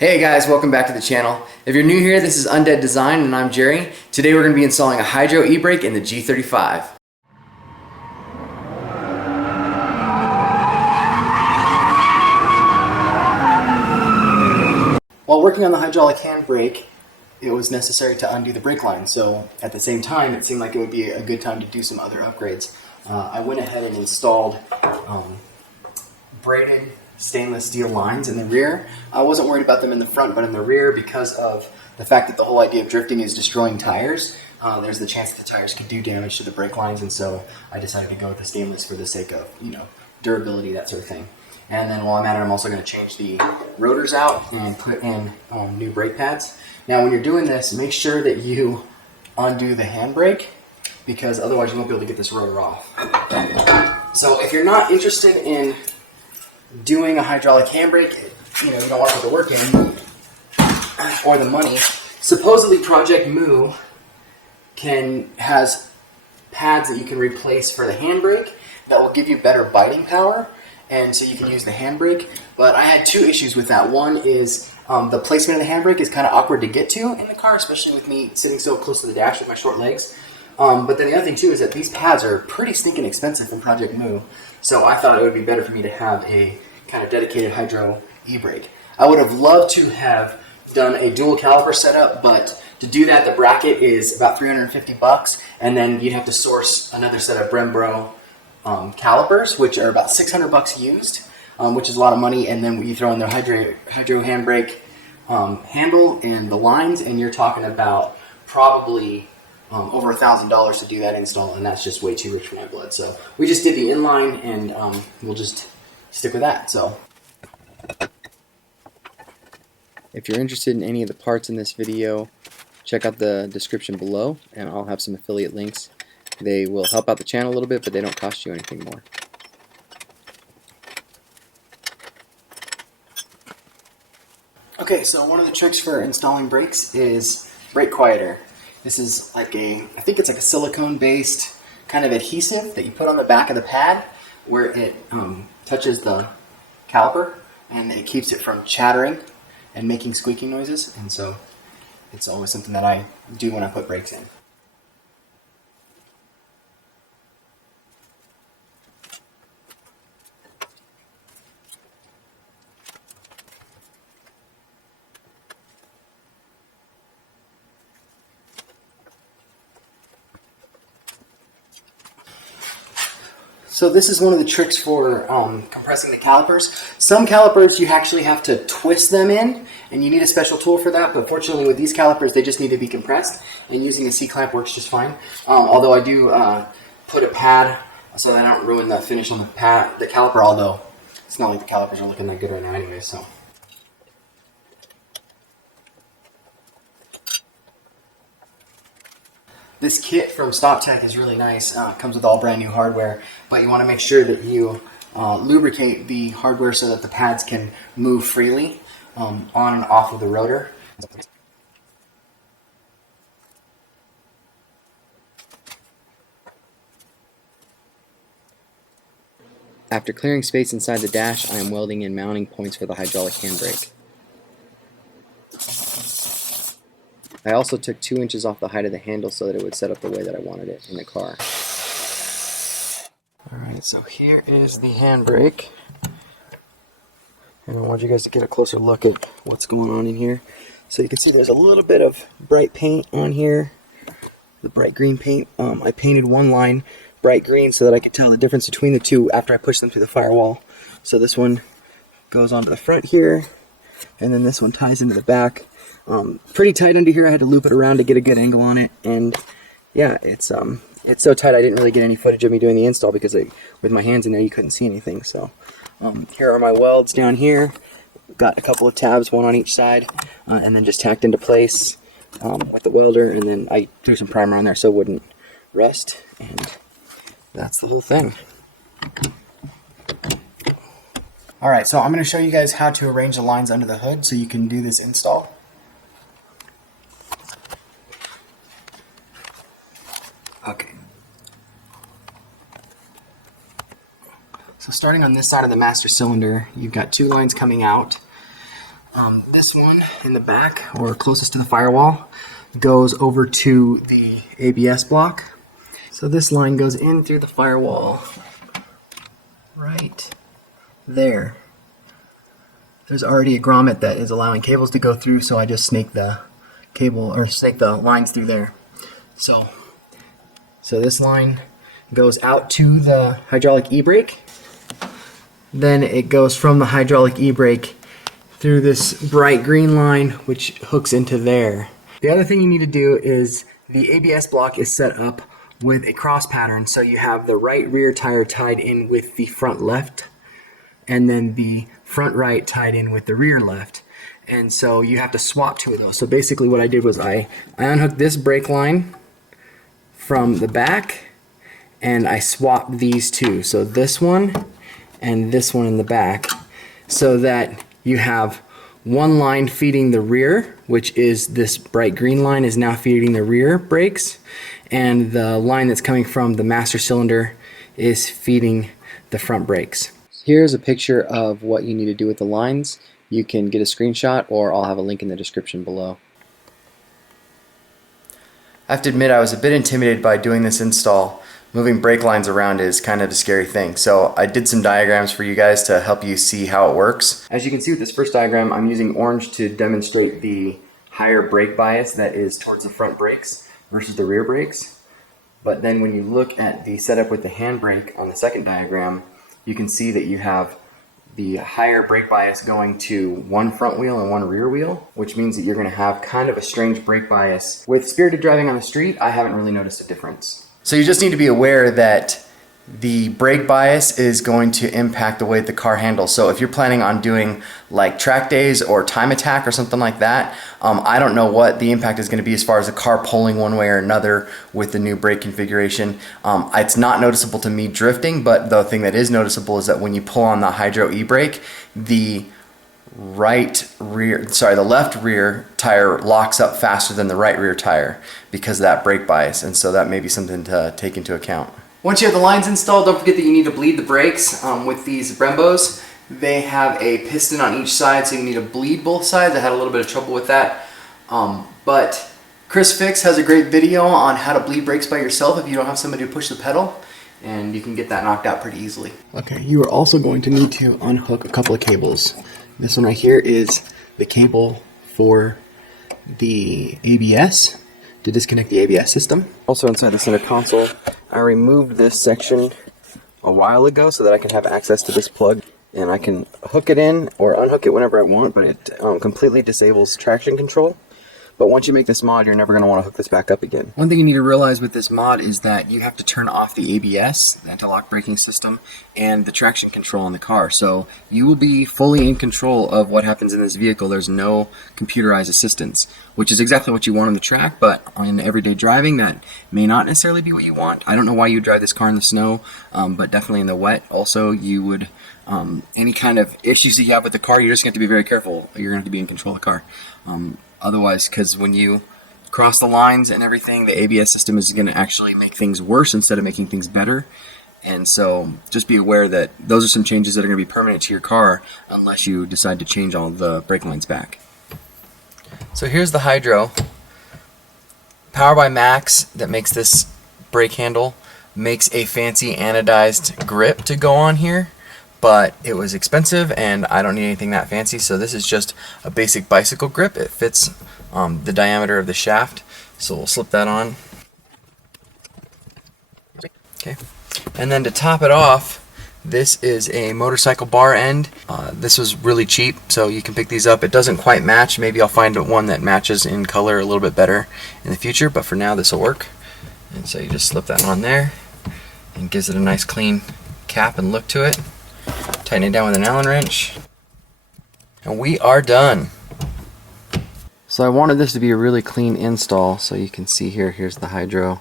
Hey guys, welcome back to the channel. If you're new here, this is Undead Design and I'm Jerry. Today we're going to be installing a Hydro e-brake in the G35. While working on the hydraulic handbrake, it was necessary to undo the brake line, so at the same time it seemed like it would be a good time to do some other upgrades. I went ahead and installed braided stainless steel lines in the rear. I wasn't worried about them in the front, but in the rear, because of the fact that the whole idea of drifting is destroying tires, there's the chance that the tires could do damage to the brake lines, and so I decided to go with the stainless for the sake of, durability, that sort of thing. And then while I'm at it, I'm also going to change the rotors out and put in new brake pads. Now when you're doing this, make sure that you undo the handbrake, because otherwise you won't be able to get this rotor off. So if you're not interested in doing a hydraulic handbrake, you don't want to put the work in or the money. Supposedly Project Moo has pads that you can replace for the handbrake that will give you better biting power, and so you can use the handbrake. But I had two issues with that. One is the placement of the handbrake is kind of awkward to get to in the car, especially with me sitting so close to the dash with my short legs. But then the other thing too is that these pads are pretty stinking expensive from Project Moo, so I thought it would be better for me to have a kind of dedicated hydro e-brake. I would have loved to have done a dual caliper setup, but to do that the bracket is about $350, and then you'd have to source another set of Brembo calipers, which are about $600 used, which is a lot of money, and then you throw in the hydro handbrake handle and the lines, and you're talking about probably over $1,000 to do that install, and that's just way too rich for my blood. So we just did the inline, and we'll just stick with that. So if you're interested in any of the parts in this video, check out the description below, and I'll have some affiliate links. They will help out the channel a little bit, but they don't cost you anything more. Okay, so one of the tricks for installing brakes is brake quieter. This is like I think it's like a silicone-based kind of adhesive that you put on the back of the pad where it touches the caliper, and it keeps it from chattering and making squeaking noises, and so it's always something that I do when I put brakes in. So this is one of the tricks for compressing the calipers. Some calipers you actually have to twist them in, and you need a special tool for that, but fortunately with these calipers they just need to be compressed, and using a C-clamp works just fine. Although I do put a pad so that I don't ruin the finish on the caliper, although it's not like the calipers are looking that good right now anyway. So. This kit from StopTech is really nice. It comes with all brand new hardware, but you want to make sure that you lubricate the hardware so that the pads can move freely on and off of the rotor. After clearing space inside the dash, I am welding in mounting points for the hydraulic handbrake. I also took 2 inches off the height of the handle so that it would set up the way that I wanted it in the car. Alright, so here is the handbrake. And I want you guys to get a closer look at what's going on in here. So you can see there's a little bit of bright paint on here, the bright green paint. I painted one line bright green so that I could tell the difference between the two after I pushed them through the firewall. So this one goes onto the front here, and then this one ties into the back. Pretty tight under here. I had to loop it around to get a good angle on it, and yeah, it's so tight I didn't really get any footage of me doing the install because with my hands in there you couldn't see anything. So here are my welds down here. Got a couple of tabs, one on each side, and then just tacked into place with the welder, and then I threw some primer on there so it wouldn't rust, and that's the whole thing. Alright, so I'm going to show you guys how to arrange the lines under the hood so you can do this install. Okay. So starting on this side of the master cylinder, you've got 2 lines coming out. This one in the back, or closest to the firewall, goes over to the ABS block. So this line goes in through the firewall, right there. There's already a grommet that is allowing cables to go through, so I just snake the cable, or snake the lines through there. So this line goes out to the hydraulic e-brake. Then it goes from the hydraulic e-brake through this bright green line, which hooks into there. The other thing you need to do is the ABS block is set up with a cross pattern, so you have the right rear tire tied in with the front left, and then the front right tied in with the rear left. And so you have to swap two of those. So basically what I did was I unhooked this brake line from the back, and I swapped these two. So this one and this one in the back, so that you have one line feeding the rear, which is this bright green line is now feeding the rear brakes, and the line that's coming from the master cylinder is feeding the front brakes. Here's a picture of what you need to do with the lines. You can get a screenshot, or I'll have a link in the description below. I have to admit, I was a bit intimidated by doing this install. Moving brake lines around is kind of a scary thing, so I did some diagrams for you guys to help you see how it works. As you can see with this first diagram, I'm using orange to demonstrate the higher brake bias that is towards the front brakes versus the rear brakes. But then when you look at the setup with the handbrake on the second diagram, you can see that you have the higher brake bias going to one front wheel and one rear wheel, which means that you're going to have kind of a strange brake bias. With spirited driving on the street, I haven't really noticed a difference. So you just need to be aware that the brake bias is going to impact the way the car handles. So if you're planning on doing like track days or time attack or something like that, I don't know what the impact is going to be as far as the car pulling one way or another with the new brake configuration. It's not noticeable to me drifting, but the thing that is noticeable is that when you pull on the Hydro e-brake, the left rear tire locks up faster than the right rear tire because of that brake bias, and so that may be something to take into account. Once you have the lines installed, don't forget that you need to bleed the brakes. With these Brembos, they have a piston on each side, so you need to bleed both sides. I had a little bit of trouble with that, but Chris Fix has a great video on how to bleed brakes by yourself if you don't have somebody to push the pedal, and you can get that knocked out pretty easily. Okay, you are also going to need to unhook a couple of cables. This one right here is the cable for the ABS, to disconnect the ABS system. Also inside the center console, I removed this section a while ago so that I can have access to this plug, and I can hook it in or unhook it whenever I want, but it completely disables traction control. But once you make this mod, you're never going to want to hook this back up again. One thing you need to realize with this mod is that you have to turn off the ABS, the anti-lock braking system, and the traction control on the car. So you will be fully in control of what happens in this vehicle. There's no computerized assistance, which is exactly what you want on the track, but in everyday driving, that may not necessarily be what you want. I don't know why you drive this car in the snow, but definitely in the wet. Also, you would, any kind of issues that you have with the car, you're just going to have to be very careful. You're going to have to be in control of the car. Otherwise, because when you cross the lines and everything, the ABS system is going to actually make things worse instead of making things better. And so just be aware that those are some changes that are going to be permanent to your car unless you decide to change all the brake lines back. So here's the Hydro. Power by Max that makes this brake handle makes a fancy anodized grip to go on here, but it was expensive and I don't need anything that fancy, so this is just a basic bicycle grip. It fits the diameter of the shaft, so we'll slip that on. Okay, and then to top it off, this is a motorcycle bar end. This was really cheap, so you can pick these up. It doesn't quite match. Maybe I'll find one that matches in color a little bit better in the future, but for now this will work. And so you just slip that on there and gives it a nice clean cap and look to it. Tighten it down with an Allen wrench, and we are done. So I wanted this to be a really clean install, so you can see here, here's the Hydro.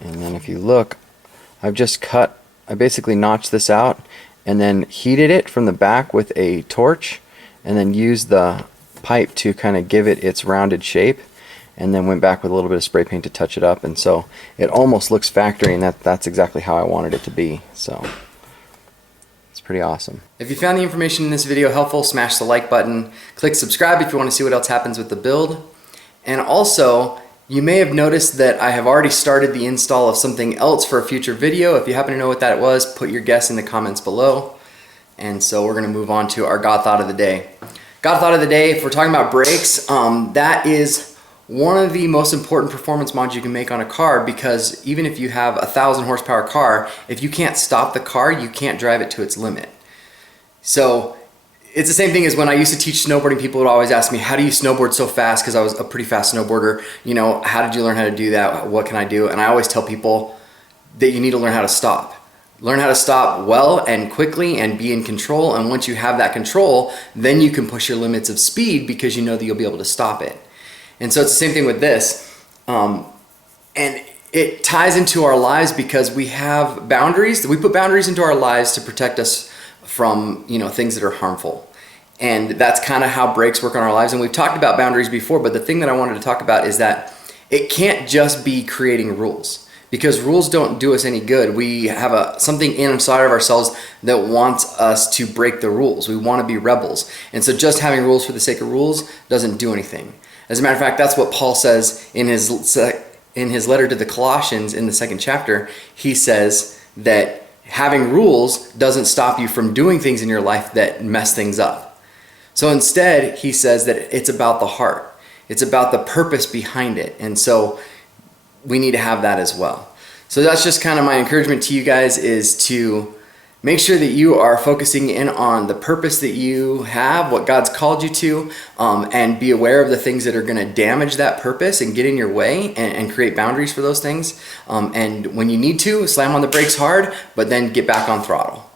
And then if you look, I basically notched this out and then heated it from the back with a torch, and then used the pipe to kind of give it its rounded shape, and then went back with a little bit of spray paint to touch it up, and so it almost looks factory, and that's exactly how I wanted it to be. So it's pretty awesome. If you found the information in this video helpful, smash the like button. Click subscribe if you want to see what else happens with the build. And also, you may have noticed that I have already started the install of something else for a future video. If you happen to know what that was, put your guess in the comments below. And so we're gonna move on to our God Thought of the Day. God Thought of the Day, if we're talking about brakes, that is one of the most important performance mods you can make on a car, because even if you have a 1,000 horsepower car, if you can't stop the car, you can't drive it to its limit. So it's the same thing as when I used to teach snowboarding. People would always ask me, how do you snowboard so fast? Because I was a pretty fast snowboarder. You know, how did you learn how to do that? What can I do? And I always tell people that you need to learn how to stop. Learn how to stop well and quickly and be in control. And once you have that control, then you can push your limits of speed because you know that you'll be able to stop it. And so it's the same thing with this. And it ties into our lives because we have boundaries. We put boundaries into our lives to protect us from, you know, things that are harmful. And that's kind of how brakes work on our lives. And we've talked about boundaries before, but the thing that I wanted to talk about is that it can't just be creating rules, because rules don't do us any good. We have something inside of ourselves that wants us to break the rules. We want to be rebels. And so just having rules for the sake of rules doesn't do anything. As a matter of fact, that's what Paul says in his letter to the Colossians in the 2nd chapter. He says that having rules doesn't stop you from doing things in your life that mess things up. So instead, he says that it's about the heart. It's about the purpose behind it. And so we need to have that as well. So that's just kind of my encouragement to you guys, is to make sure that you are focusing in on the purpose that you have, what God's called you to, and be aware of the things that are going to damage that purpose and get in your way, and create boundaries for those things. And when you need to, slam on the brakes hard, but then get back on throttle.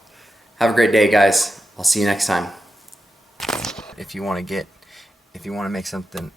Have a great day, guys. I'll see you next time. If you want to make something...